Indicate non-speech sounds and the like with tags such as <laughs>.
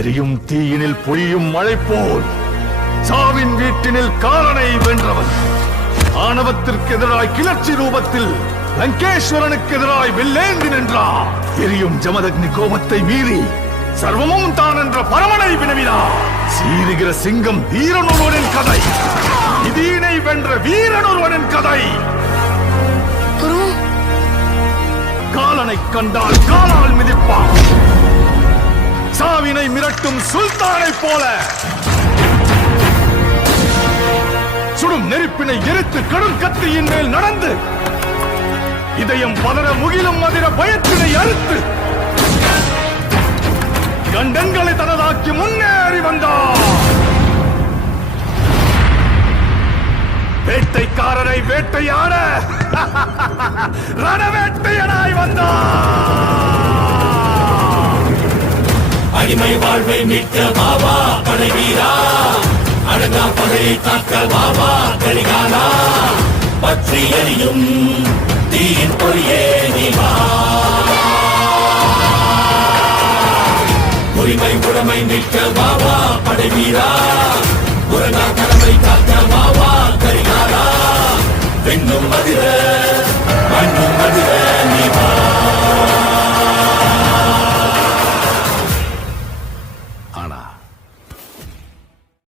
எரியும் தீயினில் பொழியும் மழை போல். சாவின் வீட்டினில் காலனை வென்றவன். ஆணவத்திற்கு எதிராய் கிளர்ச்சி ரூபத்தில் லங்கேஸ்வரனுக்கு எதிராய் வில்லேந்தி நின்றார் எரியும் ஜமதக்னி கோபத்தை மீறி சர்வமும் தான் என்ற பரமனை வினவினார் சீறுகிற சிங்கம் வீரன் ஒருவனின் கதை. இதீனை வென்ற வீரன் ஒருவனின் கதை காலனை கண்டால் காலால் மிதிப்பான். சாவினை மிரட்டும் சுல்தானைப் போல. சுடும் நெருப்பினை எரித்து கடும் கத்தியின் மேல் நடந்து இதயம் பதற முகிலும் மதிர பயத்தினை அறுத்து கண்டங்களை தனதாக்கி முன்னேறி வந்தார் வேட்டைக்காரரை வேட்டையாட <laughs> ரணவேட்டையனாய் வந்தார் அடிமை வாழ்வை மீட்க பாபா படை வீரா அடங்கா பகையை தாக்க பாபா கரிகாலா பற்றி எரியும் தீயின் பொறியே நீவா உரிமை உடமை மீட்க பாபா படை வீரா உறங்கா கடமை காக்க பாபா கரிகாலா பெண்ணும் மதிர